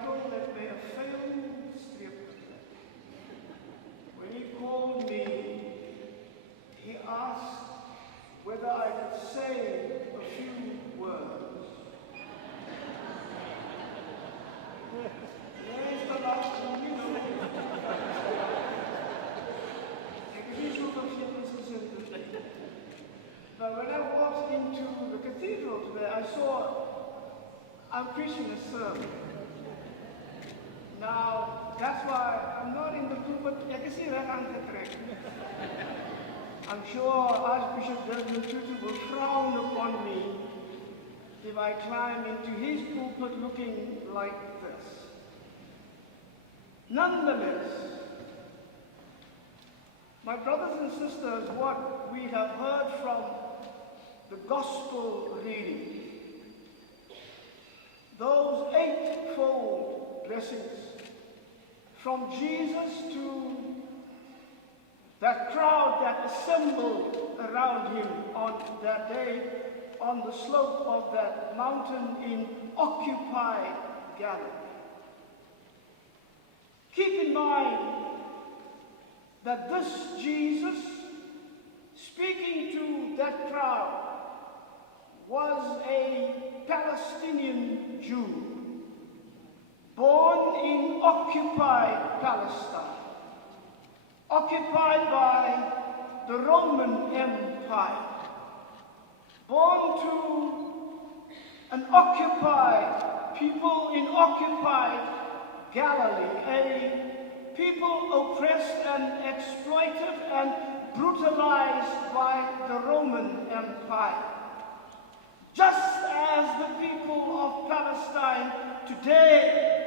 title that may have failed strip. When he called me, he asked whether I could say a few words. Where's the last one? You know. But when I walked into the cathedral today, I saw I'm preaching a sermon. Now, that's why I'm not in the pulpit. You can see that I'm correct. I'm sure Archbishop Desmond Tutu will frown upon me if I climb into his pulpit looking like this. Nonetheless, my brothers and sisters, what we have heard from the gospel reading, those eightfold blessings from Jesus to that crowd that assembled around him on that day on the slope of that mountain in occupied Galilee. Keep in mind that this Jesus, speaking to that crowd, was a Palestinian Jew, born in occupied Palestine, occupied by the Roman Empire, born to an occupied people in occupied Galilee, a people oppressed and exploited and brutalized by the Roman Empire. Just as the people of Palestine today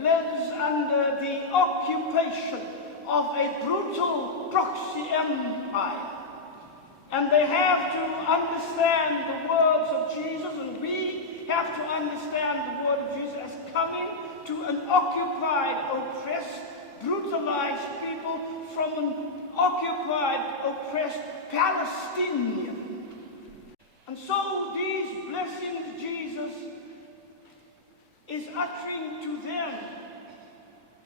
lives under the occupation of a brutal proxy empire. And they have to understand the words of Jesus, and we have to understand the word of Jesus as coming to an occupied, oppressed, brutalized people from an occupied, oppressed Palestinian. And so these blessings Jesus is uttering to them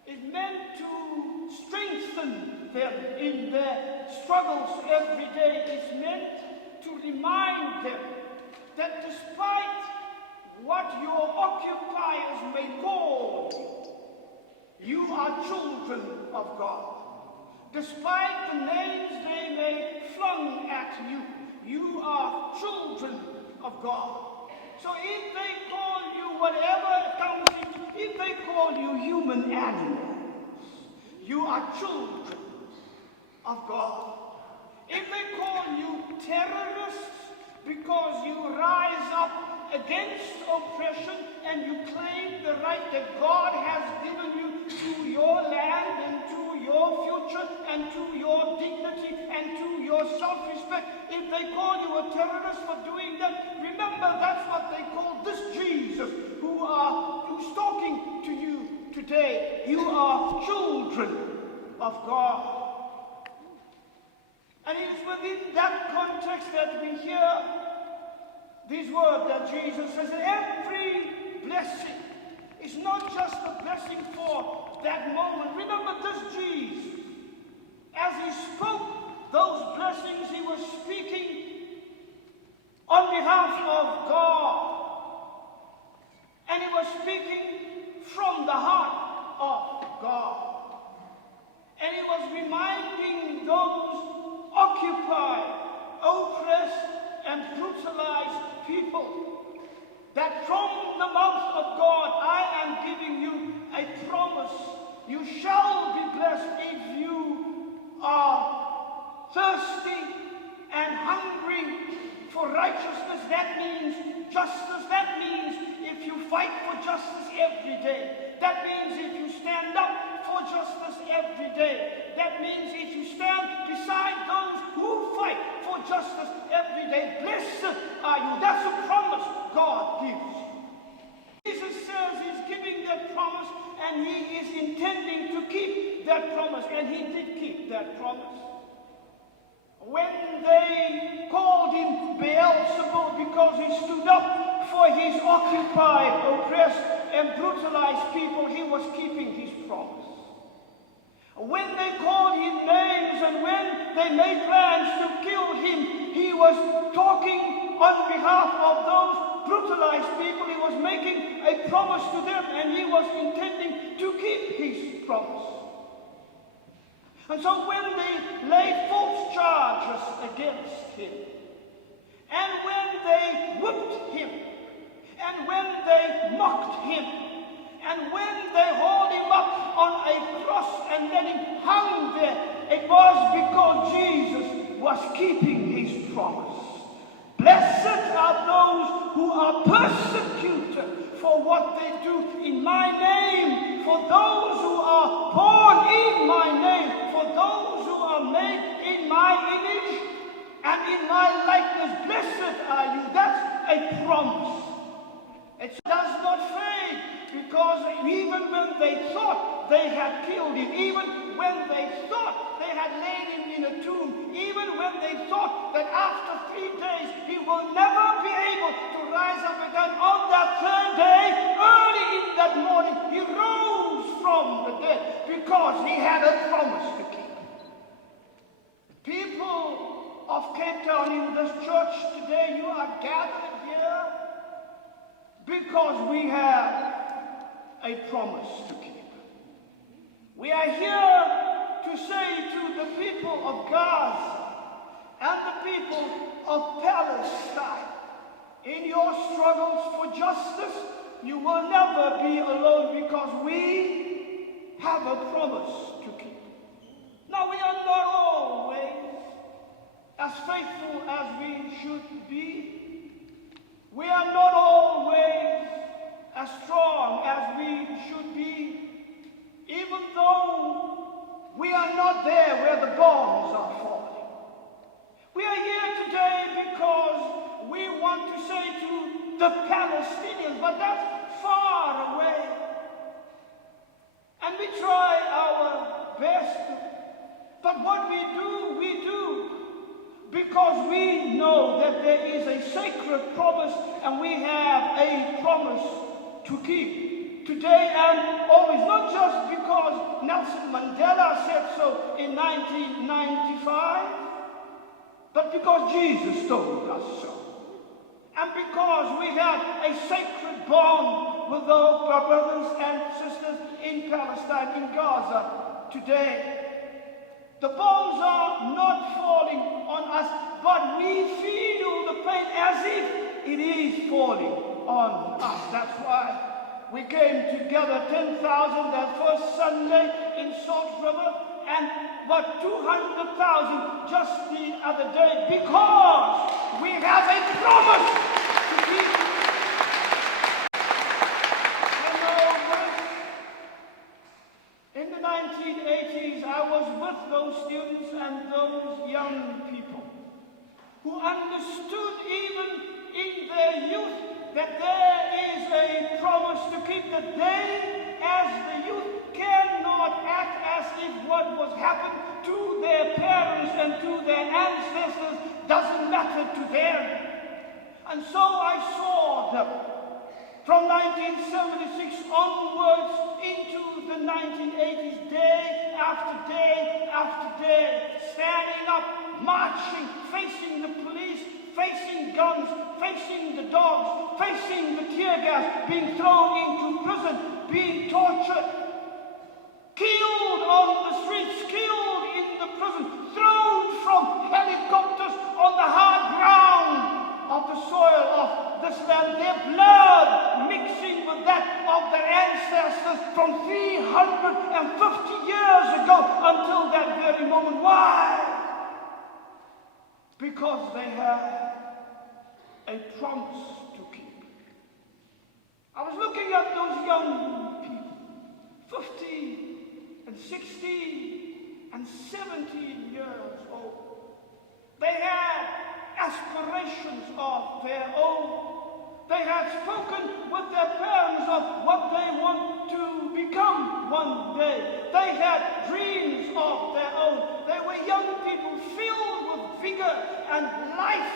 is meant to strengthen them in their struggles every day. It's meant to remind them that despite what your occupiers may call you, you are children of God. Despite the names they may flung at you, you are children of God. So if they call you whatever comes into, if they call you human animals, you are children of God. If they call you terrorists because you rise up against oppression and you claim the right that God has given you to your land and to your future and to your dignity and to your self-respect, if they call you a terrorist for doing that, remember that's what they call this Jesus who's talking to you today. You are children of God. And it's within that context that we hear these words that Jesus says that every blessing is not just a blessing for that moment. Remember this Jesus, as he spoke those blessings, he was speaking on behalf of God. And he was speaking from the heart of God. And he was reminding those occupied, oppressed, and brutalized people that from the mouth of God I am giving you a promise. You shall be blessed if you are thirsty and hungry for righteousness. That means justice. That means if you fight for justice every day. That means if you stand up for justice every day. That means if you stand beside those who fight for justice every day. Blessed are you. That's a promise God gives. Jesus says he's giving that promise and he is intending to keep that promise. And he did keep that promise. When they called him Beelzebub because he stood up for his occupied, oppressed, and brutalized people, he was keeping his promise. When they called him names and when they made plans to kill him, he was talking on behalf of those brutalized people. He was making a promise to them, and he was intending to keep his promise. And so when they laid false charges against him, and when they whipped him, and when they mocked him, and when they hauled him up on a cross and let him hang there, it was because Jesus was keeping his promise. Blessed are those who are persecuted for what they do in my name, for those who are born in my name, for those who are made in my image and in my likeness. Blessed are you. That's a promise. It does not fade, because even when they thought they had killed him, even when they thought they had laid him in a tomb, even when they thought that after 3 days he will never be able to rise up again, on that third day, early in that morning, he rose from the dead because he had a promise to keep. People of Cape Town, in this church today, you are gathered here because we have a promise to keep. We are here to say to the people of Gaza and the people of Palestine, in your struggles for justice, you will never be alone, because we have a promise to keep. Now, we are not always as faithful as we should be. We are not always as strong as we should be, even though we are not there where the bombs are falling. We are here today because we want to say to the Palestinians, but that's far away. And we try our best, but what we do because we know that there is a sacred promise, and we have a promise to keep today and always, not just because Nelson Mandela said so in 1995, but because Jesus told us so, and because we have a sacred bond with our brothers and sisters in Palestine, in Gaza today. The bombs are not falling on us, but we feel the pain as if it is falling on us. That's why we came together, 10,000 that first Sunday in Salt River, and about 200,000 just the other day, because we have a promise to keep. In the 1980s, I was with those students and those young people who understood, even in their youth, that there is a promise to keep, that they, as the youth, cannot act as if what was happened to their parents and to their ancestors doesn't matter to them. And so I saw them from 1976 onwards into the 1980s, day after day after day, standing up, marching, facing the police, facing guns, facing the dogs, facing the tear gas, being thrown into prison, being tortured, killed on the streets, killed in the prison, thrown from helicopters on the hard ground of the soil of this land, their blood mixing with that of their ancestors from 350 years ago until that very moment. Why? Because they had a promise to keep. I was looking at those young people, 15 and 16 and 17 years old. They had aspirations of their own. They had spoken with their parents of what they want to become one day. They had dreams of their own. They were young people filled with vigor and life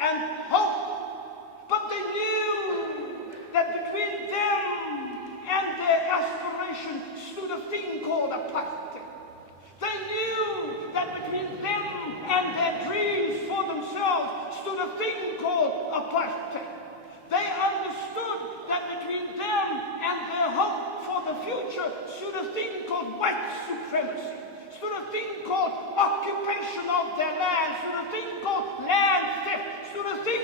and hope. But they knew that between them occupation stood a thing called apartheid. They knew that between them and their dreams for themselves stood a thing called apartheid. They understood that between them and their hope for the future stood a thing called white supremacy, stood a thing called occupation of their land, stood a thing called land theft, stood a thing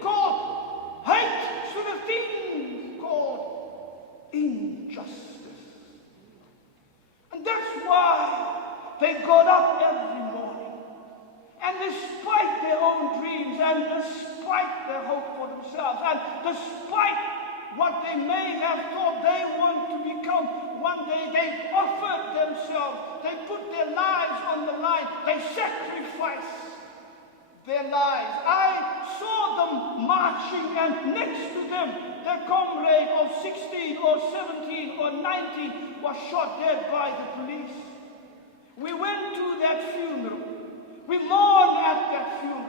called hate, stood a thing called injustice. And that's why they got up every morning, and despite their own dreams, and despite their hope for themselves, and despite what they may have thought they want to become, one day they offered themselves, they put their lives on the line, they sacrificed their lives. I saw them marching, and next to them, their comrade of 16 or 17 or 19 was shot dead by the police. We went to that funeral. We mourned at that funeral.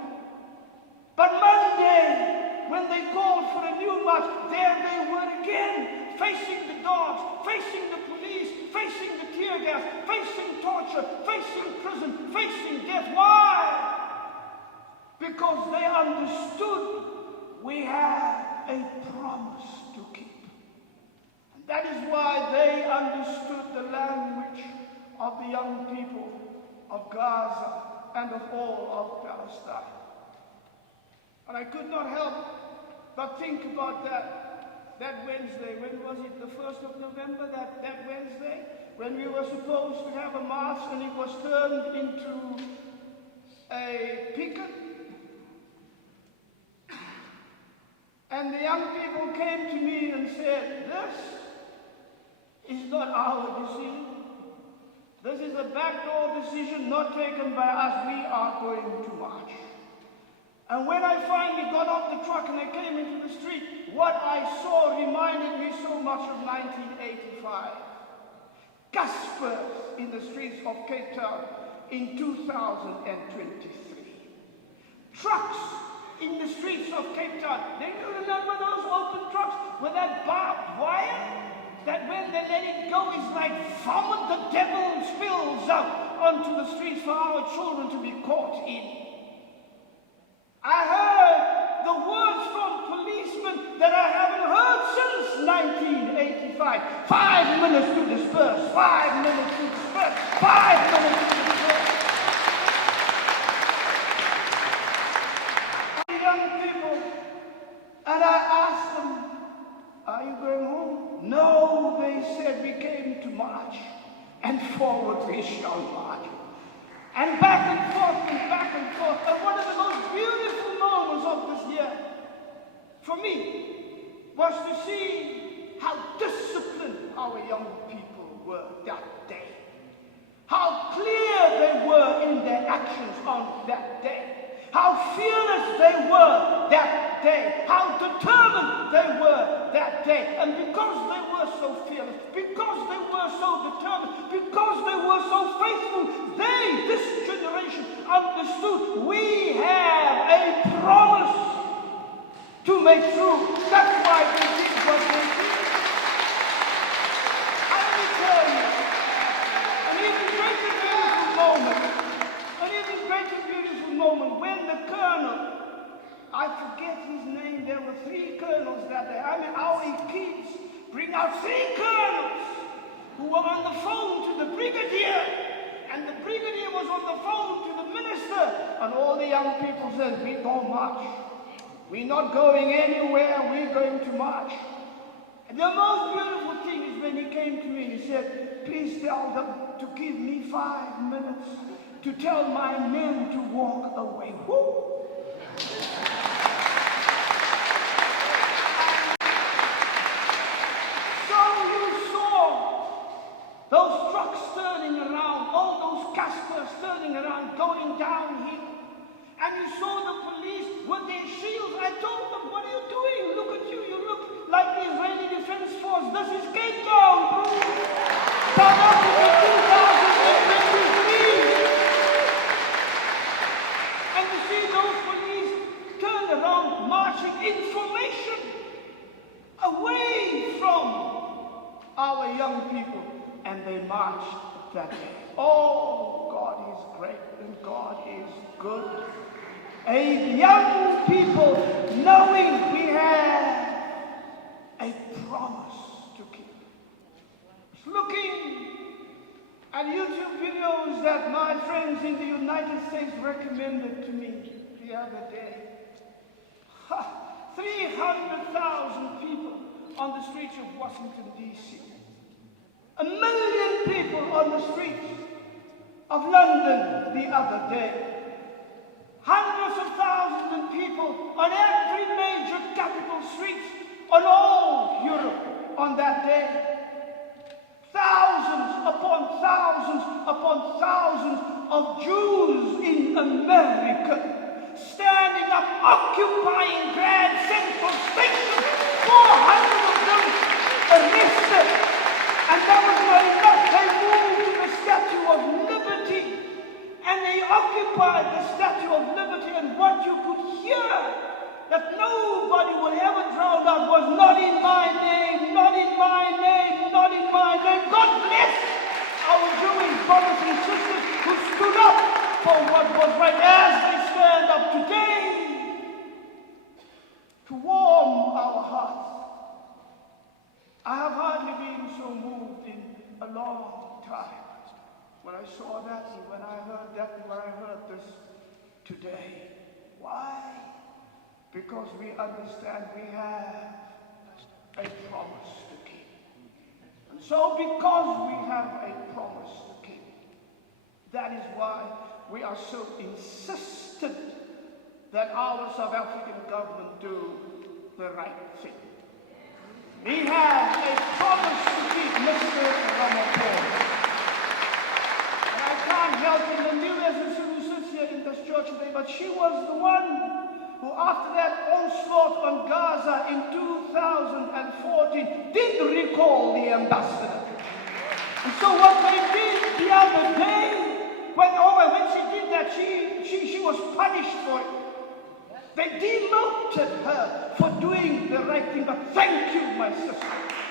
But Monday, when they called for a new march, there they were again, facing the dogs, facing the police, facing the tear gas, facing torture, facing prison, facing death. Why? Because they understood we have a promise to keep. And that is why they understood the language of the young people of Gaza and of all of Palestine. And I could not help but think about that Wednesday. When was it? The 1st of November, that Wednesday, when we were supposed to have a march and it was turned into a picket. And the young people came to me and said, this is not our decision. This is a backdoor decision not taken by us. We are going to march. And when I finally got off the truck and I came into the street, what I saw reminded me so much of 1985. Gaspers in the streets of Cape Town in 2023. Trucks in the streets of Cape Town. Do you remember those open trucks with that barbed wire? That when they let it go, it's like vomit. The devil spills out onto the streets for our children to be caught in. I heard the words from policemen that I haven't heard since 1985. 5 minutes to disperse, 5 minutes to disperse, 5 minutes to disperse. Young people, and I asked them, are you going home? No, they said, we came to march, and forward we shall march. And back and forth and back and forth. And one of the most beautiful moments of this year, for me, was to see how disciplined our young people were that day. How clear they were in their actions on that day. How fearless they were that day. How determined they were that day. And because they were so fearless, because they were so determined, because they were so faithful, this generation understood we have a promise to make true. That's why they did what they did. I will tell you, an even greater beautiful moment, when the colonel, I forget his name, there were 3 colonels that day. I mean, our kids bring out 3 colonels who were on the phone to the brigadier, and the brigadier was on the phone to the minister, and all the young people said, we don't march. We're not going anywhere, we're going to march. And the most beautiful thing is when he came to me and he said, please tell them to give me 5 minutes to tell my men to walk away. Woo! So you saw those trucks turning around, all those Caspers turning around, going downhill. And you saw the police with their shields. I told them, what are you doing? Look at you. You look like the Israeli Defense Force. This is Cape Town, bro. South Africa 2023. And you see those police turn around, marching information away from our our young people, and they marched that day. Oh, God is great and God is good. A young people knowing we have a promise to keep. Looking at YouTube videos that my friends in the United States recommended to me the other day. 300,000 people on the streets of Washington, D.C. 1 million people on the streets of London the other day. Hundreds of thousands of people on every major capital streets on all Europe on that day. Thousands upon thousands upon thousands of Jews in America standing up, occupying Grand Central Station, 400 of them arrested. And that was not enough. They moved to the Statue of Liberty and they occupied the Statue of Liberty, and what you could hear that nobody would ever drown out was not in my name, not in my name, not in my name. God bless our Jewish brothers and sisters who stood up for what was right as they stand up today to warm our hearts. I have hardly been so moved in a long time when I saw that and when I heard that and when I heard this today. Why? Because we understand we have a promise to keep. And so because we have a promise to keep, that is why we are so insistent that our South African government do the right thing. We have a promise to keep, Mr. Ramaphosa. And I can't help it, and you as who sits here in this church today, but she was the one who, after that onslaught on Gaza in 2014, did recall the ambassador. And so what they did the other day, when she did that, she was punished for it. They demoted her for doing the right thing. But thank you, my sister,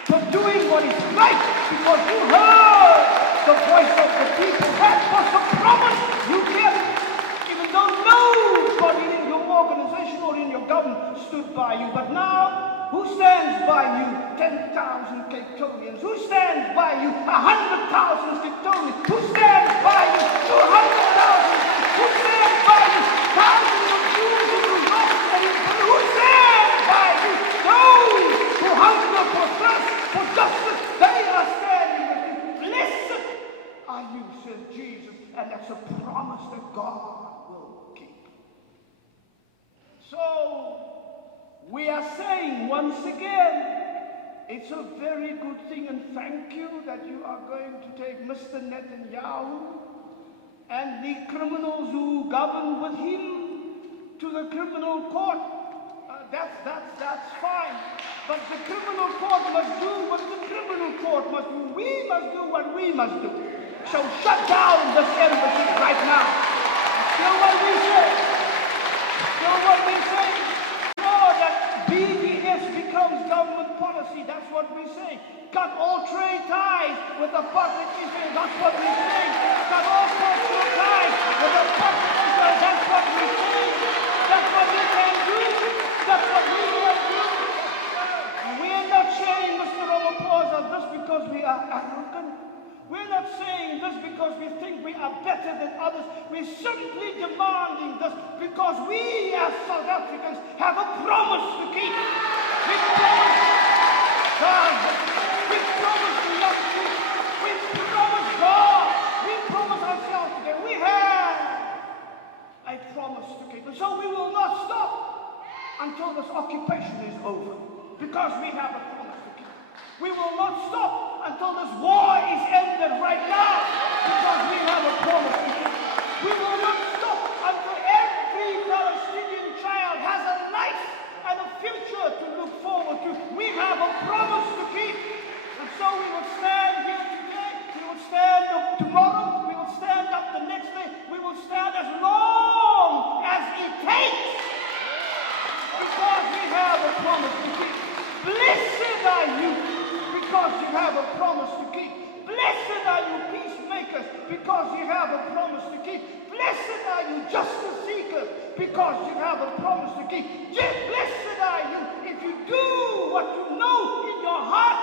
for doing what is right, because you heard the voice of the people. That was the promise you gave. Even though nobody in your organization or in your government stood by you. But now, who stands by you? 10,000 Cathedralians. Who stands by you? 100,000 Cathedralians. Who stands by you? 200,000. Who stands by you? Thousands of Jews in New York and in Peru. Who stands by you? Those who hunger for thirst, for justice, they are standing with you. Blessed are you, said Jesus, and that's a promise that God will keep. So, we are saying once again, it's a very good thing, and thank you that you are going to take Mr. Netanyahu and the criminals who govern with him to the criminal court. That's fine. But the criminal court must do what the criminal court must do. We must do what we must do. So shut down this embassy right now. Still what we say. Still what we say. So that BDS becomes government policy. That's what we say. Cut all trade ties with apartheid Israel. That's what we say. Cut all cultural ties with apartheid Israel. That's what we say. That's what we can do. That's what we can do. And we are not saying, Mr. Ramaphosa, this because we are arrogant. We're not saying this because we think we are better than others. We're simply demanding this because we as South Africans have a promise to keep. We promise God. We promise luxury. We promise God. We promise ourselves today. We have a promise to keep. And so we will not stop until this occupation is over because we have a promise to keep. We will not stop until this war is ended right now because we have a promise to keep. We will not stop until every Palestinian child has a life and a future to look forward to. We have a promise to keep. And so we will stand here today. We will stand up tomorrow. We will stand up the next day. We will stand as long as it takes because we have a promise to keep. Blessed are you because you have a promise to keep. Blessed are you peacemakers, because you have a promise to keep. Blessed are you justice seekers, because you have a promise to keep. Blessed are you if you do what you know in your heart